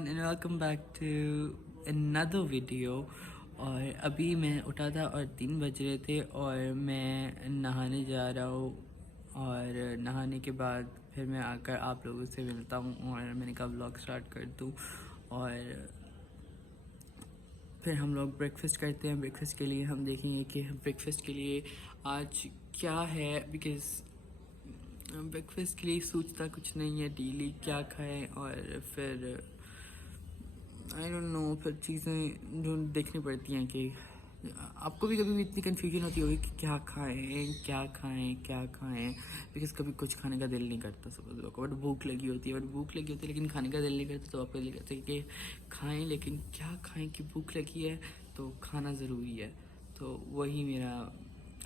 everyone and welcome back to another video। और अभी मैं उठा था और 3 बज रहे थे और मैं नहाने जा रहा हूँ और नहाने के बाद फिर मैं आकर आप लोगों से मिलता हूँ और मैंने कहा व्लॉग स्टार्ट कर दूँ और फिर हम लोग ब्रेकफास्ट करते हैं। ब्रेकफास्ट के लिए हम देखेंगे कि ब्रेकफास्ट के लिए आज क्या है, बिकॉज़ ब्रेकफास्ट के लिए सोचता कुछ नहीं है डेली क्या खाएं और फिर आई डोंट नो, फिर चीज़ें जो देखनी पड़ती हैं कि आपको भी कभी भी इतनी कन्फ्यूजन होती होगी कि क्या खाएं क्या खाएं क्या खाएं, बिकॉज कभी कुछ खाने का दिल नहीं करता सुबह सुबह को, बट भूख लगी होती है लेकिन खाने का दिल नहीं करता, तो आपको दिल करता है कि खाएं, लेकिन क्या खाएं कि भूख लगी है तो खाना ज़रूरी है। तो वही मेरा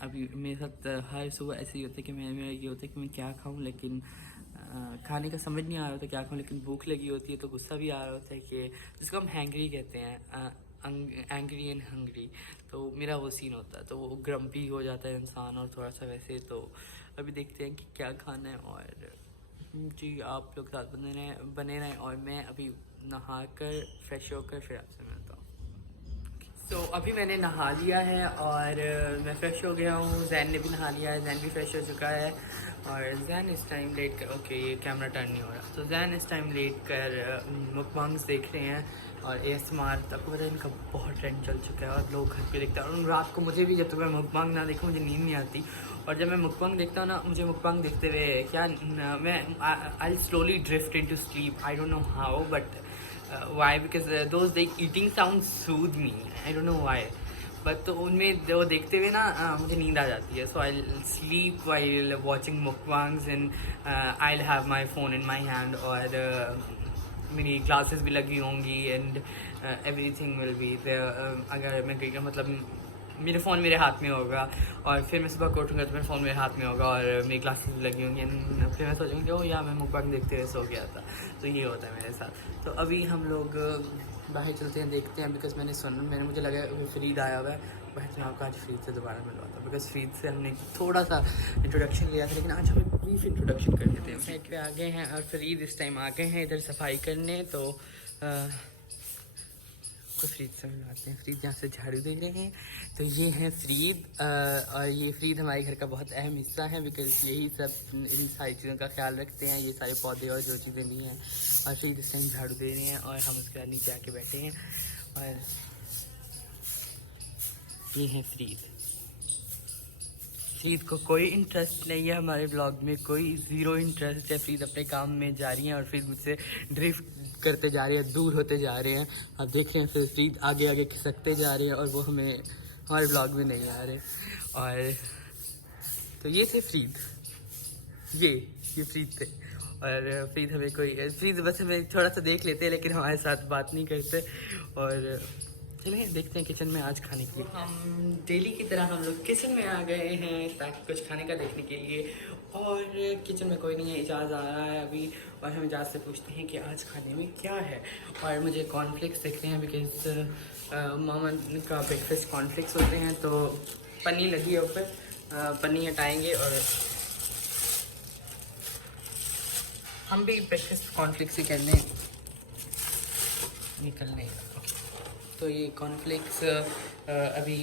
अभी मेरे साथ हर सुबह ऐसे ही होता है कि मेरा ये होता है कि मैं क्या खाऊं, लेकिन खाने का समझ नहीं आ रहा होता क्या खाऊं, लेकिन भूख लगी होती है तो गुस्सा भी आ रहा होता है कि जिसको हम हैंग्री कहते हैं, एंग्री एंड हंग्री। तो मेरा वो सीन होता है, तो वो ग्रम्पी हो जाता है इंसान और थोड़ा सा वैसे। तो अभी देखते हैं कि क्या खाना है और जी आप लोग साथ बने रहें और मैं अभी नहा कर फ्रेश होकर फिर आपसे मिलता हूँ। तो अभी मैंने नहा लिया है और मैं फ़्रेश हो गया हूँ। जैन ने भी नहा लिया है, जैन भी फ्रेश हो चुका है और जैन इस टाइम लेट कर, ओके ये कैमरा टर्न नहीं हो रहा, तो जैन इस टाइम लेट कर मुकबांग्स देख रहे हैं और ASMR। आपको पता है इनका बहुत ट्रेंड चल चुका है और लोग घर पे देखते हैं और रात को मुझे भी, जब तक मैं मुकबांग ना देखूँ मुझे नींद नहीं आती, और जब मैं मुकबांग देखता हूँ ना, मुझे मुकबांग देखते हुए क्या मैं I slowly drift into sleep. I don't know how but why, because those like eating sounds soothe me, I don't know why, but तो उनमें वो देखते हुए ना मुझे नींद आ जाती है। So I'll sleep while watching mukbangs and I'll have my phone in my hand और मेरी क्लासेस भी लगी होंगी and everything will be there। अगर मैं कहीं मतलब मेरे फ़ोन मेरे हाथ में होगा और फिर मैं सुबह को उठूँगा तो मेरा फ़ोन मेरे हाथ में होगा और मेरी क्लासेस लगी होंगी एंड फिर मैं सोचूँगी ओ यार मैं मुकबांग देखते हुए सो गया था। तो ये होता है मेरे साथ। तो अभी हम लोग बाहर चलते हैं, देखते हैं, बिकॉज़ मुझे लगा अभी फ्रीद आया हुआ है, बट मैं आपको आज फ्रीद से दोबारा मिलवाता हूँ, बिकॉज़ फ्रीद से हमने थोड़ा सा इंट्रोडक्शन लिया था, लेकिन आज हमें ब्रीफ इंट्रोडक्शन कर देते हैं। साइड पे आ गए हैं और फ्रीद इस टाइम आ गए हैं इधर सफाई करने, तो को फ्रीद से मिलवाते हैं। फ्रीद यहाँ से झाड़ू दे रहे हैं, तो ये है फ्रीद और ये फ्रीद हमारे घर का बहुत अहम हिस्सा है, बिकॉज़ यही सब इन सारी चीज़ों का ख्याल रखते हैं, ये सारे पौधे और जो चीज़ें भी हैं। और फ्रीद इस टाइम झाड़ू दे रहे हैं और हम उसके बाद नीचे आके बैठे हैं और ये है फ्रीद। फ्रीद को कोई इंटरेस्ट नहीं है हमारे ब्लॉग में, कोई ज़ीरो इंटरेस्ट है। फ्रीद अपने काम में जा रही हैं और फ्रीद मुझसे ड्रिफ्ट करते जा रहे हैं, दूर होते जा रहे हैं। आप देख रहे हैं फिर फ्रीद आगे आगे खिसकते जा रहे हैं और वो हमारे ब्लॉग में नहीं आ रहे। और तो ये थे फ्रीद, ये फ्रीद थे। और फ्रीद बस हमें थोड़ा सा देख लेते हैं लेकिन हमारे साथ बात नहीं करते। और चलिए देखते हैं किचन में आज खाने के लिए। हम डेली की तरह हम लोग किचन में आ गए हैं ताकि कुछ खाने का देखने के लिए, और किचन में कोई नहीं है, इजाज़ आ रहा है अभी और हम इजाज़ से पूछते हैं कि आज खाने में क्या है। और मुझे कॉर्नफ्लेक्स दिख रहे हैं, बिकॉज मामा का ब्रेकफास्ट कॉर्नफ्लेक्स होते हैं, तो पन्नी लगी है ऊपर, पन्नी हटाएंगे और हम भी ब्रेकफास्ट कॉर्नफ्लेक्स ही करने निकलने। तो ये कॉर्नफ्लेक्स अभी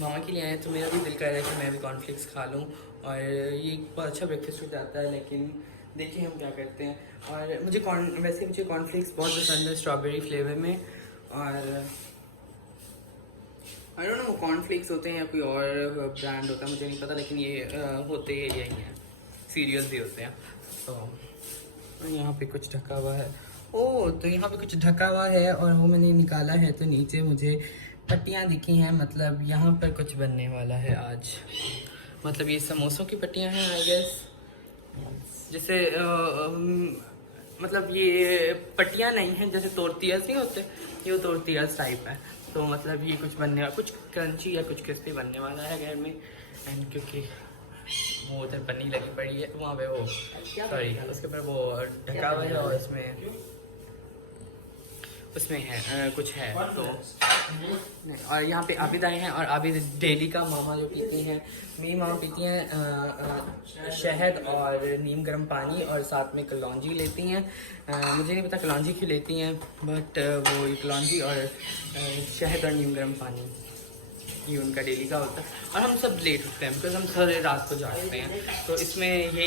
मामा के लिए आए, तो मेरा भी दिल कर रहा है कि मैं भी कॉर्नफ्लेक्स खा लूँ और ये बहुत अच्छा ब्रेकफास्ट हो जाता है, लेकिन देखिए हम क्या करते हैं। और मुझे कॉर्नफ्लेक्स बहुत पसंद है स्ट्रॉबेरी फ्लेवर में, और आई डोंट नो कॉर्नफ्लेक्स होते हैं या कोई और ब्रांड होता है मुझे नहीं पता, लेकिन ये होते हैं यही हैं, सीरियल्स भी होते हैं। तो यहाँ पे कुछ ढका हुआ है, तो यहाँ पे कुछ ढका हुआ है और वो मैंने निकाला है, तो नीचे मुझे पट्टियाँ दिखी हैं, मतलब यहाँ पर कुछ बनने वाला है आज। मतलब ये समोसों की पट्टियाँ हैं आई गेस, जैसे मतलब ये पट्टियाँ नहीं हैं जैसे तोरतियास नहीं होते, ये तोरतियास टाइप है। तो मतलब ये कुछ क्रंची या कुछ क्रिस्पी बनने वाला है घर में। एंड क्योंकि वो उधर पन्नी लगी पड़ी है वहाँ पे, वो सॉरी उसके ऊपर वो ढका हुआ है और उसमें है कुछ है तो और यहाँ पे आबिद आए हैं और आबिद डेली का मामा जो पीते हैं, मेरी मामा पीती हैं शहद और नीम गर्म पानी और साथ में कलौंजी लेती हैं। मुझे नहीं पता कलौंजी क्यों लेती हैं, बट वो कलौंजी और शहद और नीम गर्म पानी ये उनका डेली का होता है। और हम सब लेट उठते हैं बिकॉज हम सारे रात को जागते हैं, तो इसमें ये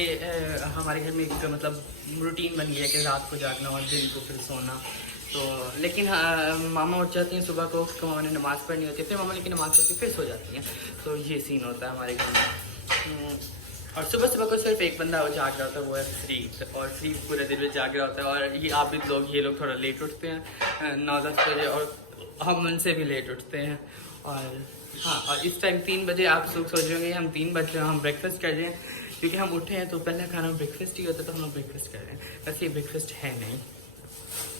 हमारे घर में एक मतलब रूटीन बन गया है कि रात को जागना और दिन को फिर सोना। तो लेकिन मामा उठ जाती हैं सुबह को, उसको मामा ने नमाज़ पढ़नी होती है, फिर मामा लेकिन नमाज़ पढ़ के फिर सो जाती हैं। तो ये सीन होता है हमारे घर में। और सुबह सुबह को सिर्फ एक बंदा वो जाग रहा होता है, वो है फ्रीद, और फ्रीद पूरे दिन में जाग रहा होता है। और ये आबिद लोग ये लोग थोड़ा लेट उठते हैं 9-10 बजे, और हम उनसे भी लेट उठते हैं। और हाँ, और इस टाइम 3 बजे आप सोच रहे होंगे हम 3 बज रहे हैं, हम ब्रेकफास्ट कर रहे हैं, क्योंकि हम उठे हैं तो पहला खाना ब्रेकफास्ट ही होता है, तो हम लोग ब्रेकफास्ट कर रहे हैं। वैसे ये ब्रेकफास्ट है नहीं,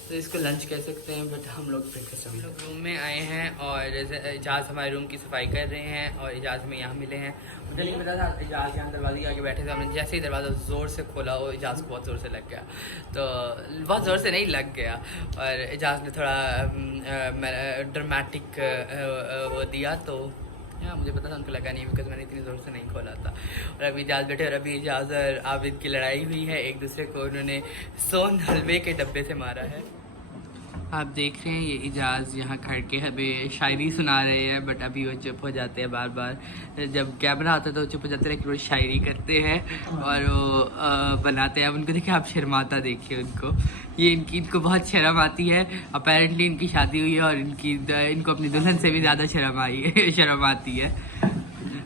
तो इसको लंच कह सकते हैं, बट हम लोग ब्रेकफास्ट। हम लोग रूम में आए हैं और इजाज़ हमारे रूम की सफाई कर रहे हैं, और इजाज़ में यहाँ मिले हैं। मुझे नहीं पता था, इजाज़ यहाँ दरवाजे के आगे बैठे थे, हमने जैसे ही दरवाज़ा ज़ोर से खोला वो इजाज़ को बहुत ज़ोर से लग गया, तो बहुत ज़ोर से नहीं लग गया, और इजाज़ ने थोड़ा ड्रामेटिक वो दिया, तो हाँ मुझे पता था उनको लगा नहीं, बिकॉज मैंने इतनी ज़ोर से नहीं खोला था। और अभी इजाज़ बैठे, और अभी इजाज़ और आबिद की लड़ाई हुई है, एक दूसरे को उन्होंने सोन हलवे के डब्बे से मारा है। आप देख रहे हैं ये इजाज़ यहाँ खड़ के हमें शायरी सुना रहे हैं, बट अभी वो चुप हो जाते हैं बार बार। जब कैमरा आता है तो वो चुप हो जाते हैं, लेकिन वो शायरी करते हैं और वो बनाते हैं। अब उनको देखिए, आप शर्माता देखिए उनको, ये इनको बहुत शर्म आती है। अपेरेंटली इनकी शादी हुई है और इनको अपनी दुल्हन से भी ज़्यादा शर्म आती है।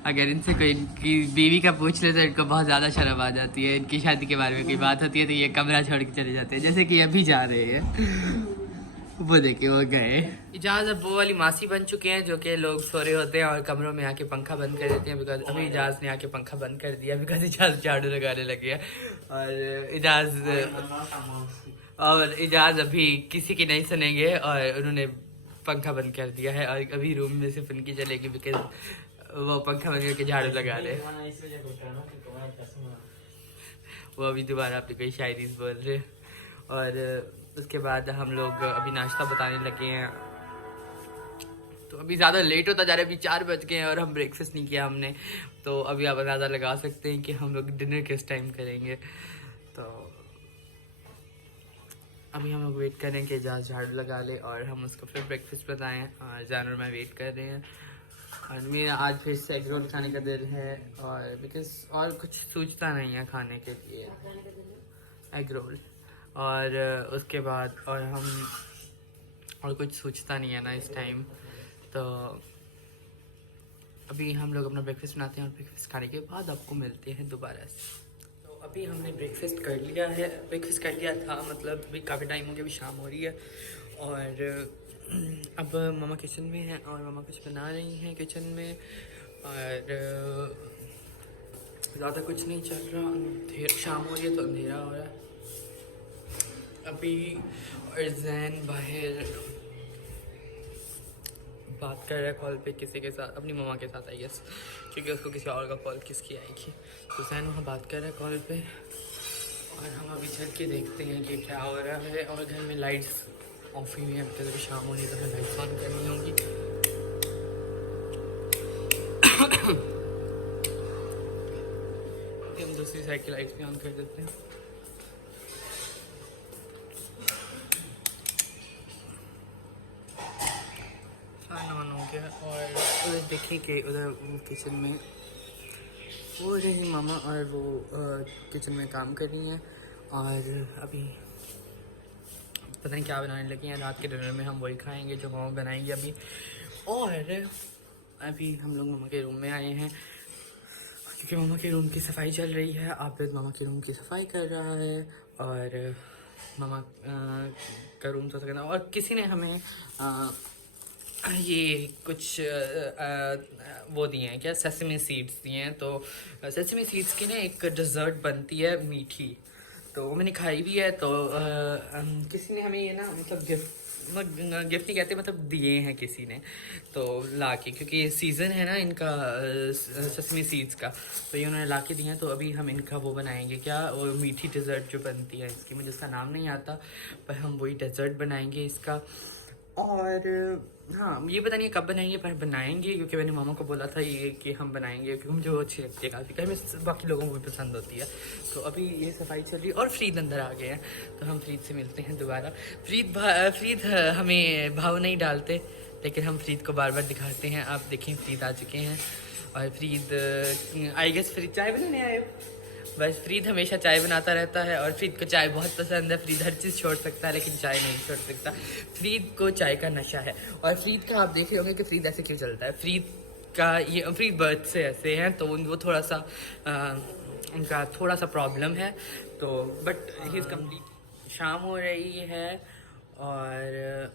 अगर इनसे कोई इनकी बीवी का पूछ ले तो इनको बहुत ज़्यादा शर्म आ जाती है। इनकी शादी के बारे में कोई बात होती है तो ये कमरा छोड़ के चले जाते हैं, जैसे कि अभी जा रहे हैं। वो देखिए वो गए। इजाज़ अब वो वाली मासी बन चुके हैं जो कि लोग सो रहे होते हैं और कमरों में आके पंखा बंद कर देते हैं, बिकॉज अभी इजाज़ ने आके पंखा बंद कर दिया, बिकॉज इजाज़ झाड़ू लगाने लगे हैं। और इजाज़ अभी किसी की नहीं सुनेंगे और उन्होंने पंखा बंद कर दिया है, और अभी रूम में सिर्फ उनकी चलेगी, बिकॉज वो पंखा बंद करके झाड़ू लगा रहे। वो अभी दोबारा अपनी कोई शायरी बोल रहे। और उसके बाद हम लोग अभी नाश्ता बताने लगे हैं, तो अभी ज़्यादा लेट होता जा रहा है, अभी 4 बज गए हैं और हम ब्रेकफास्ट नहीं किया हमने। तो अभी आप अंदाज़ा लगा सकते हैं कि हम लोग डिनर किस टाइम करेंगे। तो अभी हम लोग वेट करें कि इजाज़ झाड़ू लगा ले और हम उसको फिर ब्रेकफास्ट बताएं, और जान और मैं वेट कर रहे हैं। और मेरा आज फिर से एग रोल खाने का दिल है, और बिकॉज और कुछ सूझता नहीं है खाने के लिए, एग रोल। और उसके बाद और कुछ सोचता नहीं है ना इस टाइम। तो अभी हम लोग अपना ब्रेकफास्ट बनाते हैं और ब्रेकफास्ट खाने के बाद आपको मिलते हैं दोबारा से। तो अभी हमने ब्रेकफास्ट कर लिया है, ब्रेकफास्ट कर लिया था, मतलब अभी काफ़ी टाइम हो गया, अभी शाम हो रही है। और अब मामा किचन में हैं और मामा कुछ बना रही हैं किचन में, और ज़्यादा कुछ नहीं चल रहा, शाम हो रही है तो अंधेरा हो रहा है अभी। और जैन बाहर बात कर रहा है कॉल पे किसी के साथ, अपनी मम्मा के साथ आई गेस, क्योंकि उसको किसी और का कॉल किसकी आएगी। तो जैन वहाँ बात कर रहा है कॉल पे, और हम अभी चल के देखते हैं कि क्या हो रहा है। और घर में लाइट्स ऑफ ही हुई हैं, अभी शाम होनी तो हमें लाइट्स ऑन करनी होगी। हम दूसरी साइड की लाइट्स भी ऑन कर देते हैं। ऑन हो गया, और उधर देखें कि उधर किचन में वो रही मामा, और वो किचन में काम कर रही हैं। और अभी पता नहीं क्या बनाने लगी हैं, रात के डिनर में हम वही खाएंगे जो मामा बनाएंगे अभी। और अभी हम लोग मामा के रूम में आए हैं, क्योंकि मामा के रूम की सफाई चल रही है। आबिद मामा के रूम की सफाई कर रहा है, और मामा का रूम तो करना, और किसी ने हमें ये कुछ वो दिए हैं, क्या सेसमी सीड्स दिए हैं। तो सेसमी सीड्स की ना एक डिज़र्ट बनती है मीठी, तो वो मैंने खाई भी है। तो किसी ने हमें ये ना मतलब गिफ्ट नहीं कहते, मतलब दिए हैं किसी ने तो ला के, क्योंकि ये सीज़न है ना इनका ससमी सीड्स का, तो ये उन्होंने ला के दिए हैं। तो अभी हम इनका वो बनाएंगे, क्या वो मीठी डेजर्ट जो बनती है इसकी, मुझे उसका नाम नहीं आता, पर हम वही डेजर्ट बनाएंगे इसका। और हाँ, ये पता नहीं कब बनाएंगे, पर बनाएंगे, क्योंकि मैंने मामा को बोला था ये कि हम बनाएंगे, क्योंकि मुझे वो अच्छी लगती है काफ़ी, घर में बाकी लोगों को भी पसंद होती है। तो अभी ये सफाई चल रही है और फ्रीद अंदर आ गए हैं, तो हम फ्रीद से मिलते हैं दोबारा। फ्रीद हमें भाव नहीं डालते, लेकिन हम फ्रीद को बार बार दिखाते हैं। आप देखें फ्रीद आ चुके हैं, और फ्रीद आई गेस फ्रीद चाय बनाने आए हो। बस फ्रीद हमेशा चाय बनाता रहता है, और फ्रीद को चाय बहुत पसंद है। फ्रीद हर चीज़ छोड़ सकता है, लेकिन चाय नहीं छोड़ सकता। फ्रीद को चाय का नशा है। और फ्रीद का आप देख रहे होंगे कि फ्रीद ऐसे क्यों चलता है। फ्रीद का ये फ्रीद बर्थ से ऐसे हैं, तो वो थोड़ा सा उनका थोड़ा सा प्रॉब्लम है, तो बट ही इज़ कम्प्लीट। शाम हो रही है, और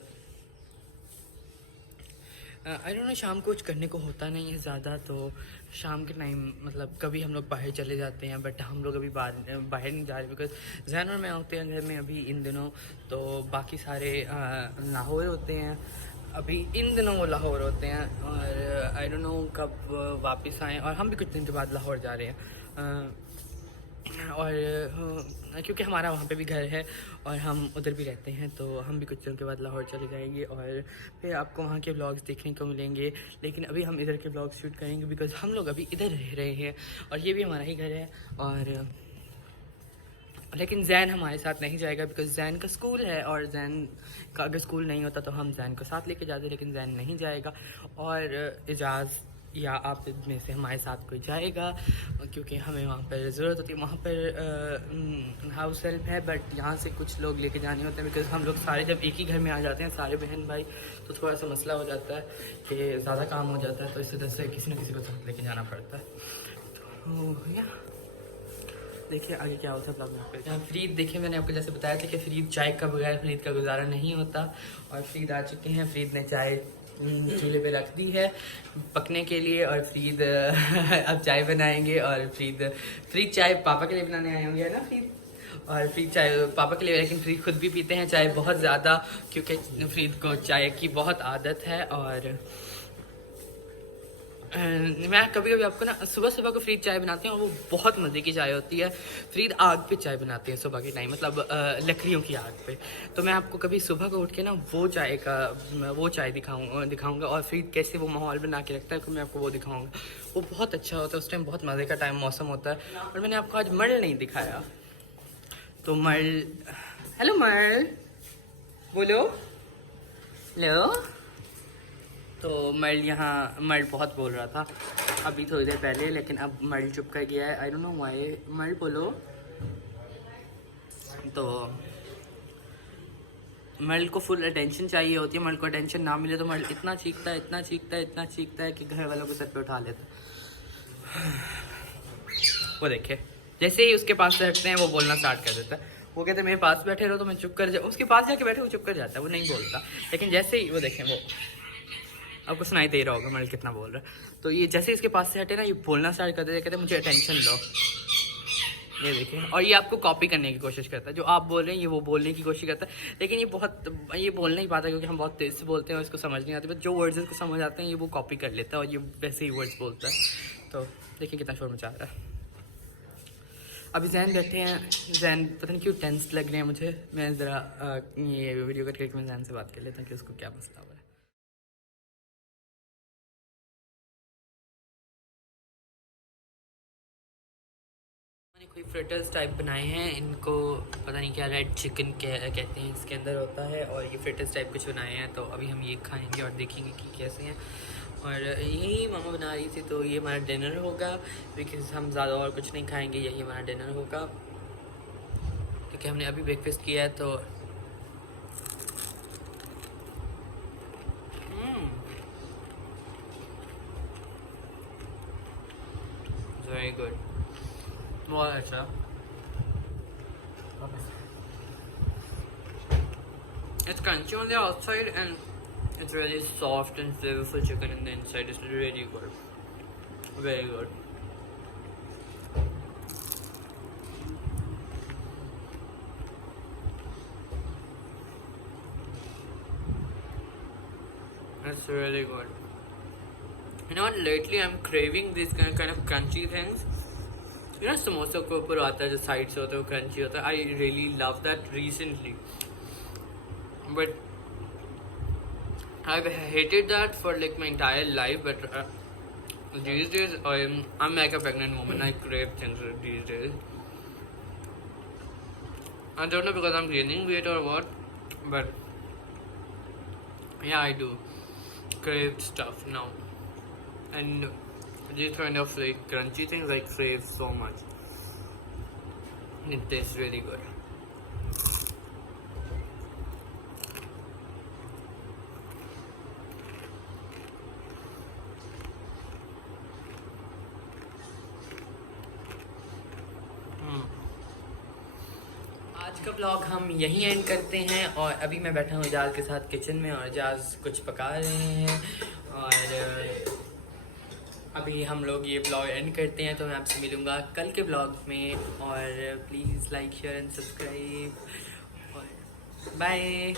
आई डोंट नो, शाम को कुछ करने को होता नहीं है ज़्यादा, तो शाम के टाइम मतलब कभी हम लोग बाहर चले जाते हैं, बट हम लोग अभी बाहर नहीं जा रहे, बिकॉज जैन और मैं होते हैं घर में अभी इन दिनों, तो बाकी सारे लाहौर होते हैं अभी इन दिनों, वो लाहौर होते हैं, और आई डोंट नो कब वापस आएँ। और हम भी कुछ दिन के बाद लाहौर जा रहे हैं, और क्योंकि हमारा वहाँ पे भी घर है और हम उधर भी रहते हैं, तो हम भी कुछ दिनों के बाद लाहौर चले जाएंगे, और फिर आपको वहाँ के व्लॉग्स देखने को मिलेंगे। लेकिन अभी हम इधर के व्लॉग्स शूट करेंगे, बिकॉज हम लोग अभी इधर रह रहे हैं, और ये भी हमारा ही घर है। और लेकिन जैन हमारे साथ नहीं जाएगा, बिकॉज जैन का स्कूल है, और जैन का अगर स्कूल नहीं होता तो हम जैन को साथ लेके जाते, लेकिन जैन नहीं जाएगा। और इजाज़ या आप में से हमारे साथ कोई जाएगा, क्योंकि हमें वहाँ पर ज़रूरत होती है। वहाँ पर हाउस हेल्प है, बट यहाँ से कुछ लोग लेके जाने होते हैं, बिकॉज हम लोग सारे जब एक ही घर में आ जाते हैं, सारे बहन भाई, तो थोड़ा सा मसला हो जाता है कि ज़्यादा काम हो जाता है, तो इस वजह से किसी न किसी को साथ लेके जाना पड़ता है। तो या देखिए आगे क्या होता है ब्लॉग में। यहाँ फ्रीद देखिए, मैंने आपको जैसे बताया था कि फ्रीद चाय का बगैर फ्रीद का गुजारा नहीं होता, और फ्रीद आ चुके हैं। फ्रीद ने चाय चूल्हे पे रख दी है पकने के लिए, और फ्रीद अब चाय बनाएंगे। और फ्रीद चाय पापा के लिए बनाने आए होंगे, है ना फ्रीद? और फ्रीद चाय पापा के लिए, लेकिन फ्रीद खुद भी पीते हैं चाय बहुत ज़्यादा, क्योंकि फ्रीद को चाय की बहुत आदत है। और मैं कभी कभी आपको ना सुबह सुबह को फ्रीद चाय बनाते हैं, और वो बहुत मज़े की चाय होती है। फ्रीद आग पे चाय बनाते हैं सुबह के टाइम, मतलब लकड़ियों की आग पे। तो मैं आपको कभी सुबह को उठ के ना वो चाय दिखाऊंगा, और फ्रीद कैसे वो माहौल बना के रखता है, तो मैं आपको वो दिखाऊंगा। वो बहुत अच्छा होता है, उस टाइम बहुत मज़े का टाइम मौसम होता है। और मैंने आपको आज मर्ल नहीं दिखाया, तो मर्ल, हेलो मर्ल, बोलो हेलो। तो मर्ल बहुत बोल रहा था अभी थोड़ी देर पहले, लेकिन अब मर्ल चुप कर गया है। आई डोंट नो व्हाई। मर्ल बोलो। तो मर्ल को फुल अटेंशन चाहिए होती है। मर्ल को अटेंशन ना मिले तो मर्ल इतना चीखता है कि घर वालों को सर पे उठा लेता है। वो देखे, जैसे ही उसके पास से हटते हैं वो बोलना स्टार्ट कर देता है। वो कहते हैं मेरे पास बैठे रहो तो मैं चुप कर जाऊँ, उसके पास जाके बैठे वो चुप कर जाता है, वो नहीं बोलता। लेकिन जैसे ही वो देखें, वो आपको सुनाई दे रहा होगा मर्ल कितना बोल रहा है। तो ये जैसे इसके पास से हटे ना, ये बोलना स्टार्ट कर देते हैं, कहते हैं मुझे अटेंशन दो। ये देखिए, और ये आपको कॉपी करने की कोशिश करता है, जो आप बोल रहे हैं ये वो बोलने की कोशिश करता है, लेकिन ये बोल नहीं पाता, क्योंकि हम बहुत तेज़ से बोलते हैं और इसको समझ नहीं आती। बट जो वर्ड्स इसको समझ आते हैं ये वो कॉपी कर लेता है, और ये वैसे ही वर्ड्स बोलता है। तो देखिए कितना शोर मचा रहा है। अभी जैन बैठे हैं, जैन पता नहीं क्यों टेंस लग रहे हैं मुझे। मैं ज़रा ये वीडियो करके मैं जैन से बात कर लेता हूँ कि उसको क्या मसला हुआ है। मैंने कोई फ्रिटर्स टाइप बनाए हैं, इनको पता नहीं क्या रेड चिकन कहते हैं, इसके अंदर होता है। और ये फ्रिटर्स टाइप कुछ बनाए हैं, तो अभी हम ये खाएंगे और देखेंगे कि कैसे हैं। और यही मामा बना रही थी, तो ये हमारा डिनर होगा, बिकॉज हम ज़्यादा और कुछ नहीं खाएंगे, यही हमारा डिनर होगा, क्योंकि हमने अभी ब्रेकफास्ट किया है। तो वेरी गुड, बहुत अच्छा। It's crunchy on the outside and it's really soft and flavorful chicken in the inside. It's really good, very good. It's really good. You know what? Lately, I'm craving these kind of crunchy things. You know, samosa के ऊपर आता है जो side से होता है वो crunchy होता है. I really love that recently, but I've hated that for like my entire life. But these days, I'm like a pregnant woman. I crave things these days. I don't know because I'm gaining weight or what, but yeah, I do crave stuff now. And these kind of like crunchy things I crave so much. It tastes really good. आज का blog हम यहीं and करते हैं और अभी मैं बैठा हूँ एजाज के साथ किचन में और एजाज कुछ पका रहे हैं और अभी हम लोग ये ब्लॉग एंड करते हैं। तो मैं आपसे मिलूँगा कल के ब्लॉग में और please like share and subscribe और बाय।